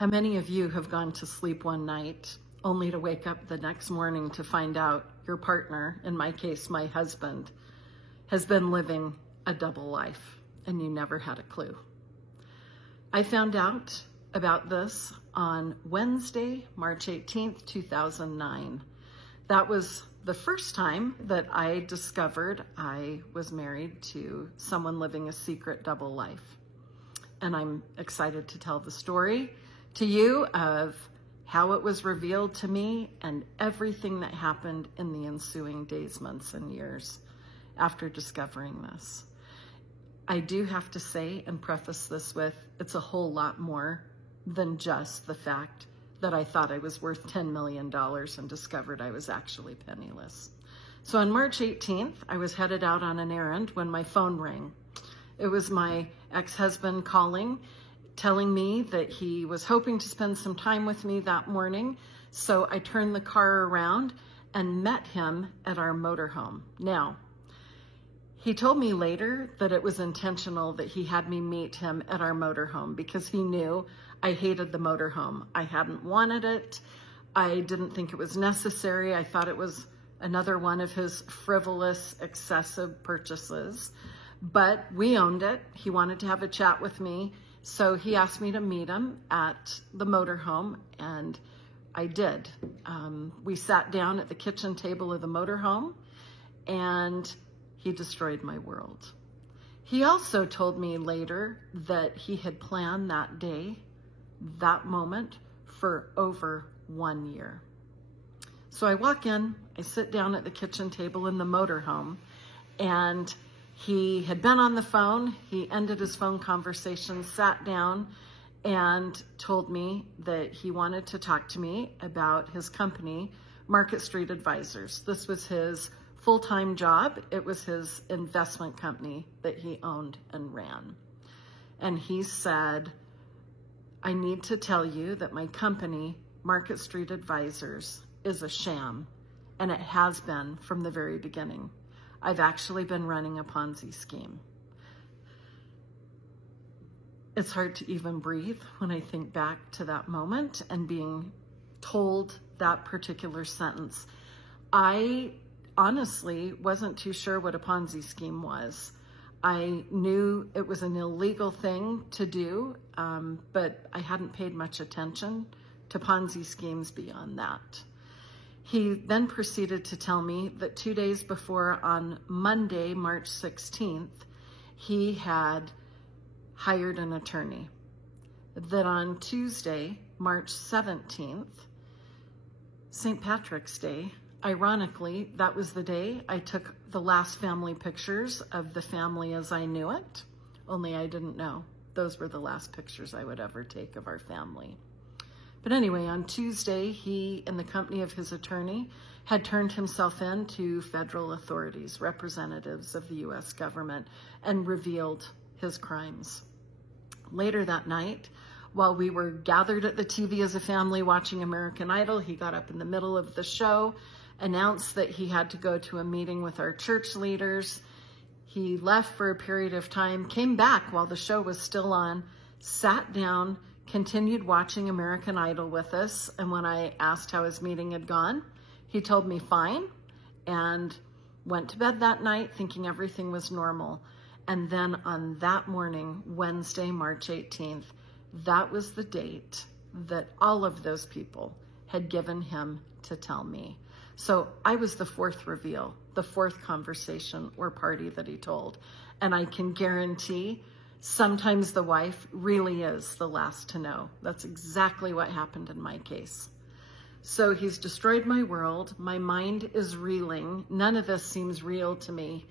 How many of you have gone to sleep one night only to wake up the next morning to find out your partner, in my case, my husband, has been living a double life and you never had a clue? I found out about this on Wednesday, March 18th, 2009. That was the first time that I discovered I was married to someone living a secret double life. And I'm excited to tell the story to you of how it was revealed to me and everything that happened in the ensuing days, months, and years after discovering this. I do have to say and preface this with, it's a whole lot more than just the fact that I thought I was worth $10 million and discovered I was actually penniless. So on March 18th, I was headed out on an errand when my phone rang. It was my ex-husband calling, telling me that he was hoping to spend some time with me that morning. So I turned the car around and met him at our motorhome. Now, he told me later that it was intentional that he had me meet him at our motorhome because he knew I hated the motorhome. I hadn't wanted it. I didn't think it was necessary. I thought it was another one of his frivolous, excessive purchases. But we owned it. He wanted to have a chat with me. So he asked me to meet him at the motorhome, and I did. We sat down at the kitchen table of the motorhome, and he destroyed my world. He also told me later that he had planned that day, that moment, for over 1 year. So I walk in, I sit down at the kitchen table in the motorhome, and he had been on the phone. He ended his phone conversation, sat down, and told me that he wanted to talk to me about his company, Market Street Advisors. This was his full-time job. It was his investment company that he owned and ran. And he said, I need to tell you that my company, Market Street Advisors, is a sham, and it has been from the very beginning. I've actually been running a Ponzi scheme. It's hard to even breathe when I think back to that moment and being told that particular sentence. I honestly wasn't too sure what a Ponzi scheme was. I knew it was an illegal thing to do, but I hadn't paid much attention to Ponzi schemes beyond that. He then proceeded to tell me that 2 days before, on Monday, March 16th, he had hired an attorney. That on Tuesday, March 17th, St. Patrick's Day, ironically, that was the day I took the last family pictures of the family as I knew it, only I didn't know those were the last pictures I would ever take of our family. But anyway, on Tuesday, he, in the company of his attorney, had turned himself in to federal authorities, representatives of the U.S. government, and revealed his crimes. Later that night, while we were gathered at the TV as a family watching American Idol, he got up in the middle of the show, announced that he had to go to a meeting with our church leaders. He left for a period of time, came back while the show was still on, sat down, continued watching American Idol with us, and when I asked how his meeting had gone, he told me fine, and went to bed that night thinking everything was normal. And then on that morning, Wednesday, March 18th, that was the date that all of those people had given him to tell me. So I was the fourth reveal, the fourth conversation or party that he told. And I can guarantee sometimes the wife really is the last to know. That's exactly what happened in my case. So he's destroyed my world. My mind is reeling. None of this seems real to me.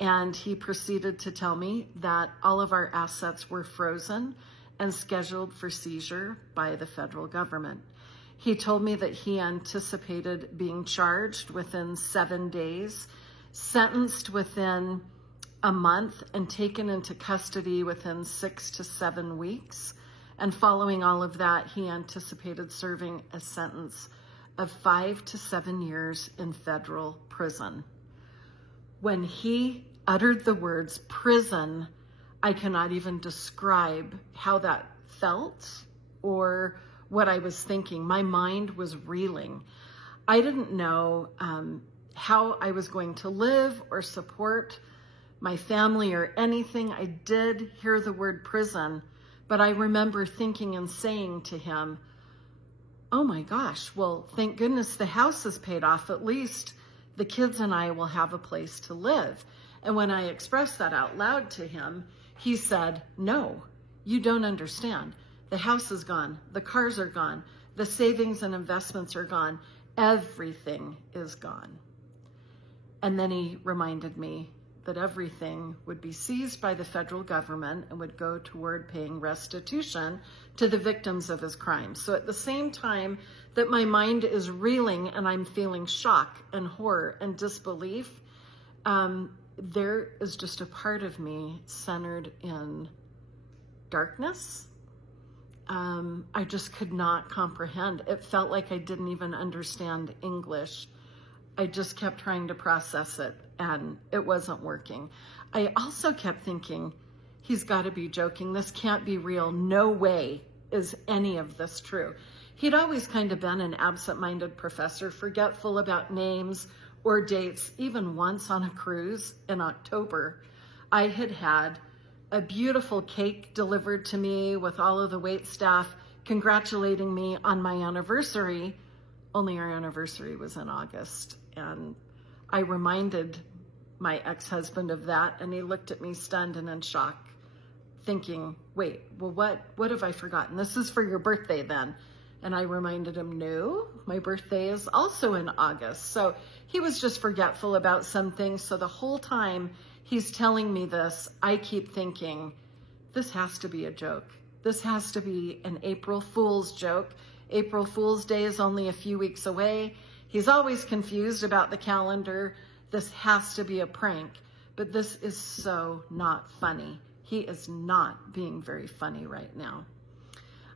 And he proceeded to tell me that all of our assets were frozen and scheduled for seizure by the federal government. He told me that he anticipated being charged within 7 days, sentenced within a month, and taken into custody within 6 to 7 weeks. And following all of that, he anticipated serving a sentence of 5 to 7 years in federal prison. When he uttered the words prison, I cannot even describe how that felt or what I was thinking. My mind was reeling. I didn't know how I was going to live or support my family or anything. I did hear the word prison, but I remember thinking and saying to him, oh my gosh, well, thank goodness the house is paid off. At least the kids and I will have a place to live. And when I expressed that out loud to him, he said, no, you don't understand. The house is gone. The cars are gone. The savings and investments are gone. Everything is gone. And then he reminded me that everything would be seized by the federal government and would go toward paying restitution to the victims of his crimes. So at the same time that my mind is reeling and I'm feeling shock and horror and disbelief, there is just a part of me centered in darkness. I just could not comprehend. It felt like I didn't even understand English. I just kept trying to process it, and it wasn't working. I also kept thinking, he's got to be joking. This can't be real. No way is any of this true. He'd always kind of been an absent-minded professor, forgetful about names or dates. Even once on a cruise in October, I had had a beautiful cake delivered to me with all of the wait staff congratulating me on my anniversary. Only our anniversary was in August. And I reminded my ex-husband of that, and he looked at me stunned and in shock, thinking, wait, well, what have I forgotten? This is for your birthday then. And I reminded him, no, my birthday is also in August. So he was just forgetful about some things. So the whole time he's telling me this, I keep thinking, this has to be a joke. This has to be an April Fool's joke. April Fool's Day is only a few weeks away. He's always confused about the calendar. This has to be a prank, but this is so not funny. He is not being very funny right now.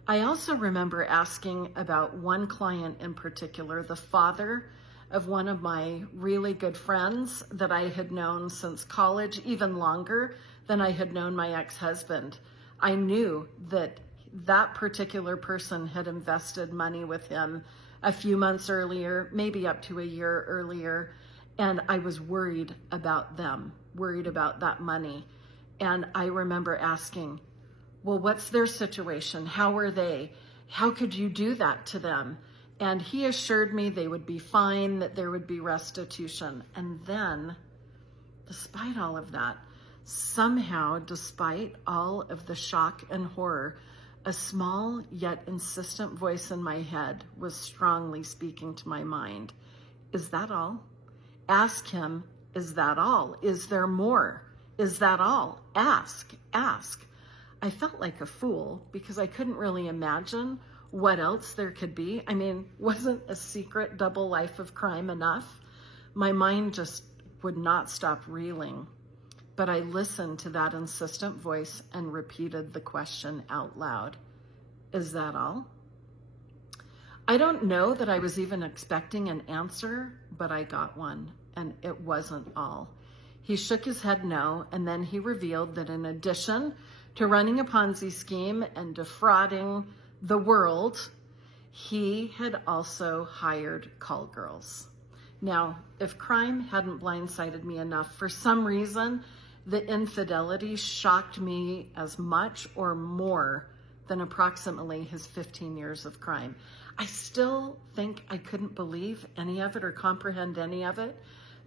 I also remember asking about one client in particular, the father of one of my really good friends that I had known since college, even longer than I had known my ex-husband. I knew that that particular person had invested money with him a few months earlier, maybe up to a year earlier, and I was worried about them, worried about that money. And I remember asking, well, what's their situation? How are they? How could you do that to them? And he assured me they would be fine, that there would be restitution. And then, despite all of that, somehow, despite all of the shock and horror, a small yet insistent voice in my head was strongly speaking to my mind. Is that all? Ask him, is that all? Is there more? Is that all? Ask, ask. I felt like a fool because I couldn't really imagine what else there could be. I mean, wasn't a secret double life of crime enough? My mind just would not stop reeling. But I listened to that insistent voice and repeated the question out loud. Is that all? I don't know that I was even expecting an answer, but I got one, and it wasn't all. He shook his head no, and then he revealed that in addition to running a Ponzi scheme and defrauding the world, he had also hired call girls. Now, if crime hadn't blindsided me enough, for some reason, the infidelity shocked me as much or more than approximately his 15 years of crime. I still think I couldn't believe any of it or comprehend any of it,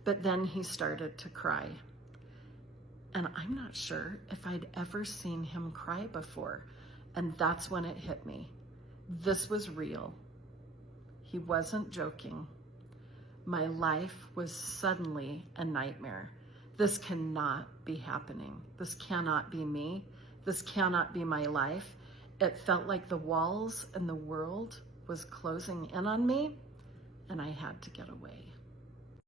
but then he started to cry. And I'm not sure if I'd ever seen him cry before. And that's when it hit me. This was real. He wasn't joking. My life was suddenly a nightmare. This cannot be happening. This cannot be me. This cannot be my life. It felt like the walls and the world was closing in on me, and I had to get away.